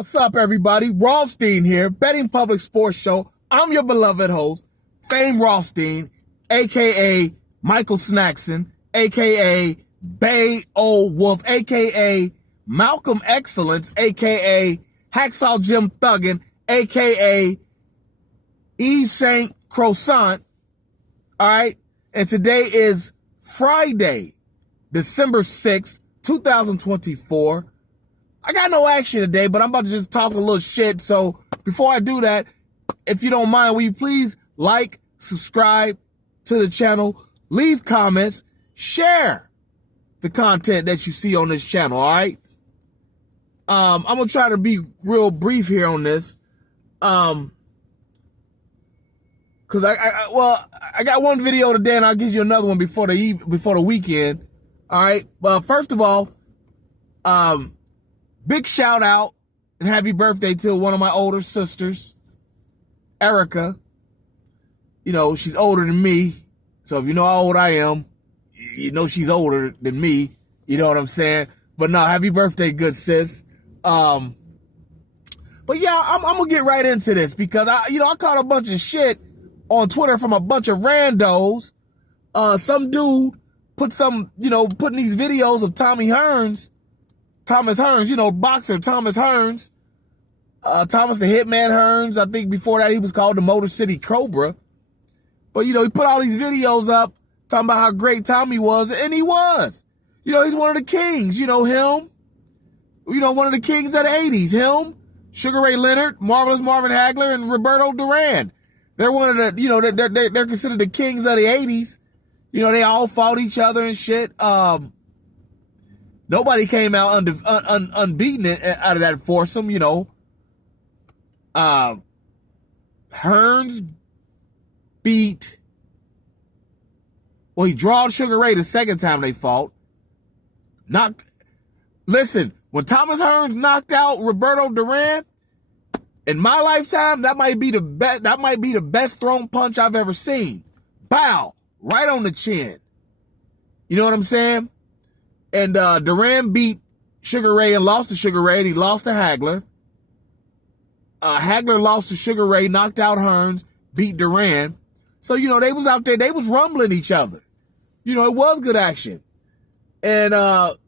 What's up, everybody? Rothstein here, Betting Public Sports Show. I'm your beloved host, Fame Rothstein, a.k.a. Michael Snackson, a.k.a. Bay Old Wolf, a.k.a. Malcolm Excellence, a.k.a. Hacksaw Jim Thuggin, a.k.a. Eve Saint Croissant. All right? And today is Friday, December 6th, 2024. I got no action today, but I'm about to just talk a little shit. So before I do that, if you don't mind, will you please like, subscribe to the channel, leave comments, share the content that you see on this channel, all right? I'm going to try to be real brief here on this. Because I got one video today, and I'll give you another one before the weekend. All right. Well, first of all, big shout out and happy birthday to one of my older sisters, Erica. You know, she's older than me. So if you know how old I am, you know she's older than me. You know what I'm saying? But no, happy birthday, good sis. But yeah, I'm going to get right into this because I caught a bunch of shit on Twitter from a bunch of randos. Some dude putting these videos of Thomas Hearns, boxer Thomas Hearns, Thomas the Hitman Hearns. I think before that he was called the Motor City Cobra. But, he put all these videos up talking about how great Tommy was, and he was. He's one of the kings, him. One of the kings of the 80s, him, Sugar Ray Leonard, Marvelous Marvin Hagler, and Roberto Duran. They're one of the, they're considered the kings of the 80s. They all fought each other and shit. Nobody came out unbeaten out of that foursome, Hearns beat, he drawed Sugar Ray the second time they fought. Listen, when Thomas Hearns knocked out Roberto Duran, in my lifetime, that might be the best thrown punch I've ever seen. Bow, right on the chin. You know what I'm saying? And Duran beat Sugar Ray and lost to Sugar Ray, and he lost to Hagler. Hagler lost to Sugar Ray, knocked out Hearns, beat Duran. So, they was out there, they was rumbling each other. It was good action. And, much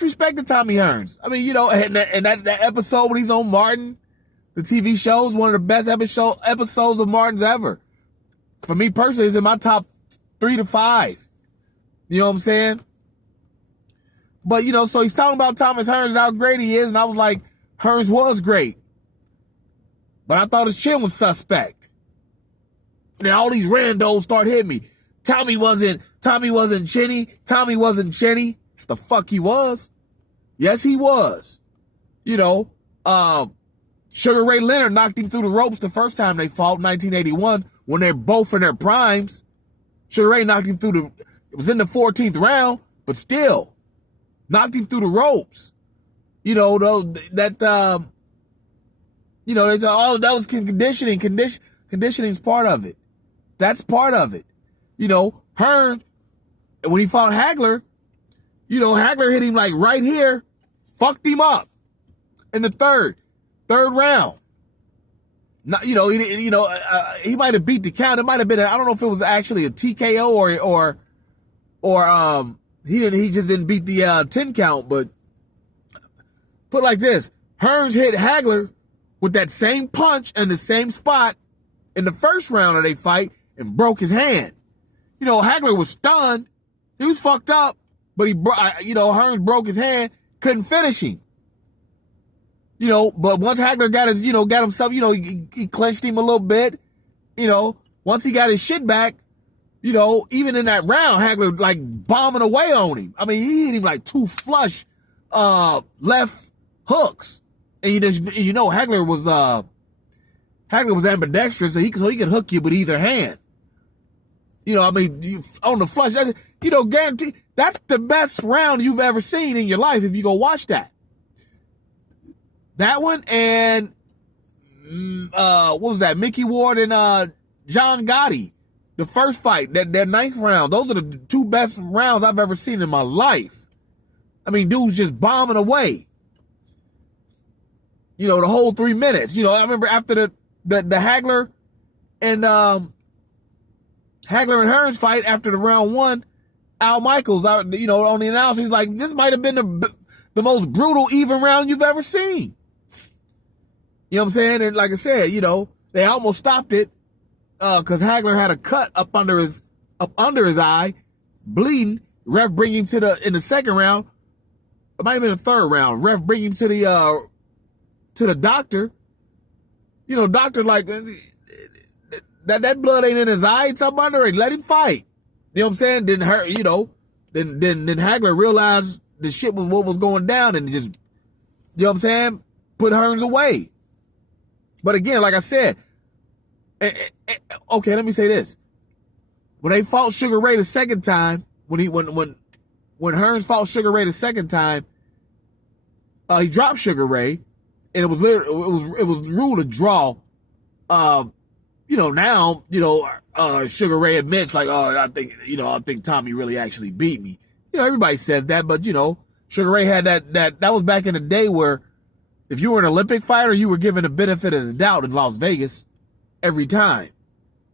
respect to Tommy Hearns. I mean, and that episode when he's on Martin, the TV show, is one of the best episodes of Martin's ever. For me personally, it's in my top 3 to 5. You know what I'm saying? But, so he's talking about Thomas Hearns and how great he is, and I was like, Hearns was great. But I thought his chin was suspect. And then all these randos start hitting me. Tommy wasn't Chinny. Tommy wasn't Chinny. That's the fuck he was. Yes, he was. Sugar Ray Leonard knocked him through the ropes the first time they fought in 1981 when they're both in their primes. Sugar Ray knocked him through it was in the 14th round, but still knocked him through the ropes. That was conditioning. Conditioning's part of it. That's part of it. Hearns, when he fought Hagler, Hagler hit him like right here, fucked him up in the third round. Not, he might have beat the count. It might have been, I don't know if it was actually a TKO or he just didn't beat the 10 count, but put it like this, Hearns hit Hagler with that same punch in the same spot in the first round of their fight and broke his hand. Hagler was stunned. He was fucked up, but Hearns broke his hand, couldn't finish him. But once Hagler got himself, he clenched him a little bit. Once he got his shit back, even in that round, Hagler like bombing away on him. I mean, he hit him like 2 flush, left hooks. And Hagler was ambidextrous, so he could hook you with either hand. On the flush, guarantee that's the best round you've ever seen in your life if you go watch that. That one and what was that? Mickey Ward and John Gotti, the first fight, that 9th round. Those are the 2 best rounds I've ever seen in my life. I mean, dudes just bombing away. the whole 3 minutes. I remember after the Hagler and Hearns fight after the round one, Al Michaels, on the announcer, he's like, this might have been the most brutal even round you've ever seen. You know what I'm saying? And like I said, they almost stopped it because Hagler had a cut up under his eye, bleeding. Ref bring him in the second round. It might have been the third round. Ref bring him to the doctor. Doctor like, that blood ain't in his eye. It's up under it. Let him fight. You know what I'm saying? Then then Hagler realized the shit was what was going down and just, you know what I'm saying? Put Hearns away. But again, like I said, okay, let me say this. When they fought Sugar Ray the second time, when Hearns fought Sugar Ray the second time, he dropped Sugar Ray, and it was ruled a draw. Now, Sugar Ray admits like, oh, I think Tommy really actually beat me. Everybody says that, but Sugar Ray had that was back in the day where if you were an Olympic fighter, you were given the benefit of the doubt in Las Vegas every time.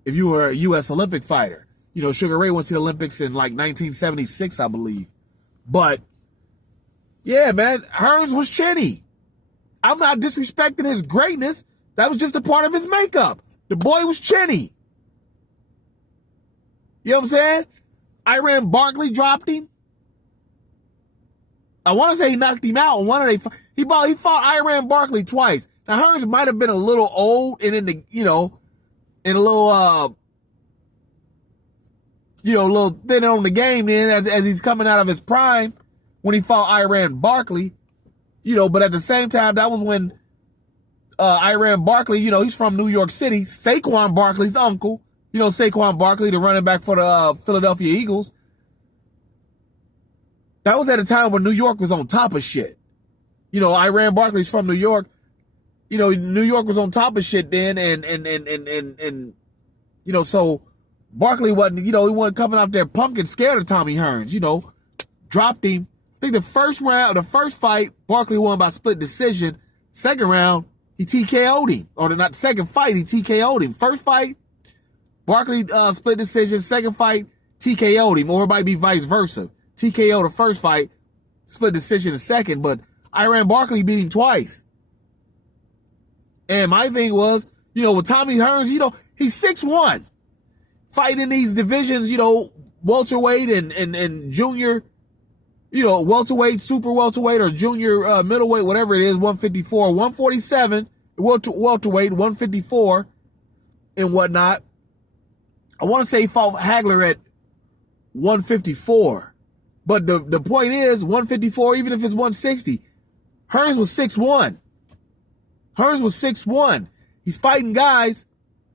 If you were a U.S. Olympic fighter, Sugar Ray went to the Olympics in like 1976, I believe. But yeah, man, Hearns was chinny. I'm not disrespecting his greatness. That was just a part of his makeup. The boy was chinny. You know what I'm saying? Iran Barkley dropped him. I want to say he knocked him out. He fought Iran Barkley twice. Now Hearns might have been a little old and in a little little thin on the game then as he's coming out of his prime when he fought Iran Barkley. But at the same time, that was when Iran Barkley, he's from New York City. Saquon Barkley's uncle. Saquon Barkley, the running back for the Philadelphia Eagles. That was at a time when New York was on top of shit. Iran Barkley's from New York. New York was on top of shit then, and so Barkley wasn't, he wasn't coming out there pumpkin scared of Tommy Hearns. Dropped him. I think the first fight, Barkley won by split decision. Second round, he TKO'd him. Or not the second fight, he TKO'd him. First fight, Barkley split decision. Second fight, TKO'd him. Or it might be vice versa. TKO the first fight, split decision the second. But Iran Barkley beat him twice. And my thing was, with Tommy Hearns, he's 6'1". Fighting these divisions, welterweight and junior, welterweight, super welterweight, or junior middleweight, whatever it is, 154, 147, welterweight, 154, and whatnot. I want to say he fought Hagler at 154. But the point is, 154, even if it's 160, Hearns was 6'1". Hearns was 6'1". He's fighting guys,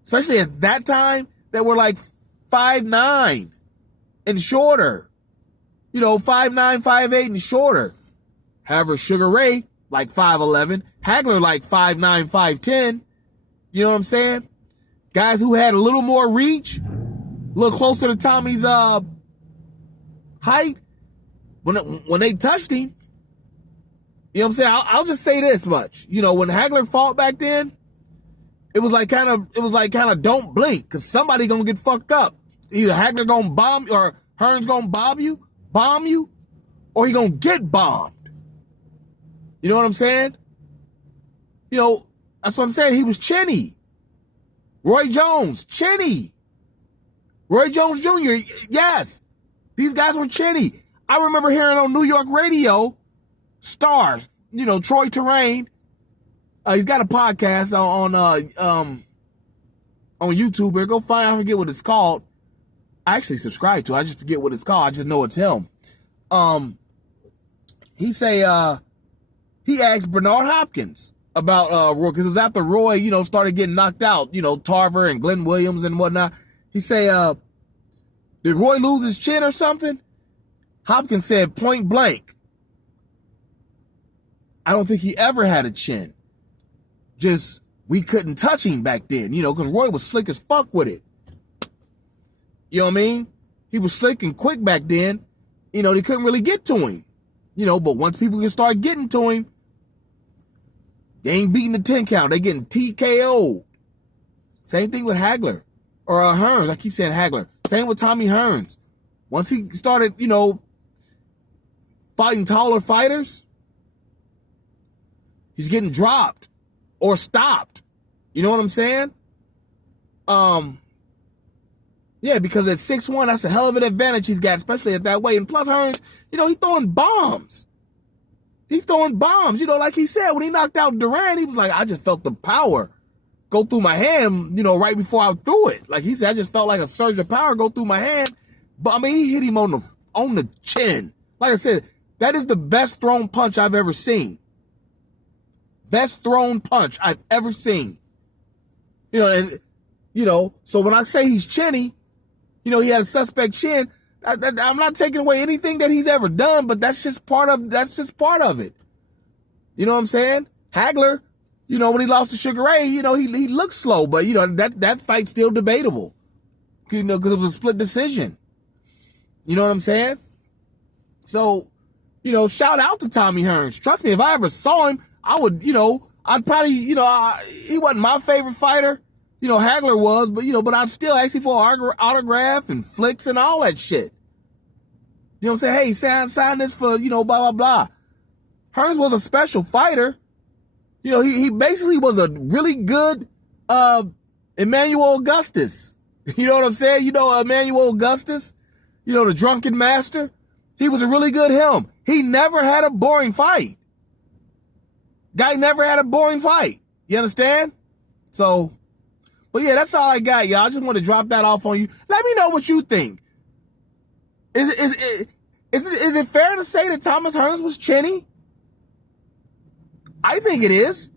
especially at that time, that were like 5'9" and shorter. 5'9", 5'8", and shorter. However, Sugar Ray, like 5'11", Hagler, like 5'9", 5'10". You know what I'm saying? Guys who had a little more reach, a little closer to Tommy's height, when they touched him, you know what I'm saying? I'll just say this much. When Hagler fought back then, it was like kind of don't blink, because somebody gonna get fucked up. Either Hagler gonna bomb you, or Hearns gonna bomb you, or he gonna get bombed. You know what I'm saying? That's what I'm saying. He was chinny. Roy Jones, chinny. Roy Jones Jr., yes. These guys were chinny. I remember hearing on New York radio, stars, Troy Terrain. He's got a podcast on YouTube. Go find it. I forget what it's called. I actually subscribe to it. I just forget what it's called. I just know it's him. He asked Bernard Hopkins about Roy, because it was after Roy, started getting knocked out, Tarver and Glenn Williams and whatnot. He say, did Roy lose his chin or something? Hopkins said point blank, I don't think he ever had a chin. Just, we couldn't touch him back then, because Roy was slick as fuck with it. You know what I mean? He was slick and quick back then. They couldn't really get to him. But once people can start getting to him, They ain't beating the 10 count. They getting TKO'd. Same thing with Hagler. Or Hearns. I keep saying Hagler. Same with Tommy Hearns. Once he started, fighting taller fighters, he's getting dropped or stopped. You know what I'm saying? Yeah, because at 6'1", that's a hell of an advantage he's got, especially at that weight. And plus Hearns, he's throwing bombs. He's throwing bombs. Like he said, when he knocked out Duran, he was like, I just felt the power go through my hand, right before I threw it. Like he said, I just felt like a surge of power go through my hand. But, he hit him on the chin. Like I said, that is the best thrown punch I've ever seen. Best thrown punch I've ever seen. So when I say he's chinny, he had a suspect chin. I'm not taking away anything that he's ever done, but that's just part of it. You know what I'm saying? Hagler, when he lost to Sugar Ray, he looked slow, but that fight's still debatable. Because it was a split decision. You know what I'm saying? So, shout out to Tommy Hearns. Trust me, if I ever saw him, I would, I'd probably, he wasn't my favorite fighter. Hagler was, but I'd still ask him for an autograph and flicks and all that shit. You know what I'm saying? Hey, sign this for, blah, blah, blah. Hearns was a special fighter. He basically was a really good Emmanuel Augustus. You know what I'm saying? Emmanuel Augustus, the drunken master. He was a really good him. He never had a boring fight. Guy never had a boring fight. You understand? So, but yeah, that's all I got, y'all. I just want to drop that off on you. Let me know what you think. Is it fair to say that Thomas Hearns was chinny? I think it is.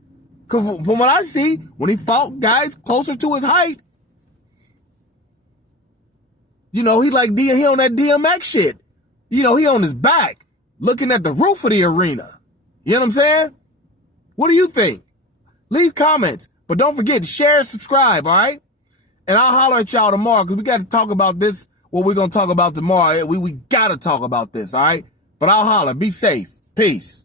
Because from what I see, when he fought guys closer to his height, he on that DMX shit. He on his back, looking at the roof of the arena. You know what I'm saying? What do you think? Leave comments. But don't forget to share and subscribe, all right? And I'll holler at y'all tomorrow because we got to talk about this, what we're going to talk about tomorrow. We got to talk about this, all right? But I'll holler. Be safe. Peace.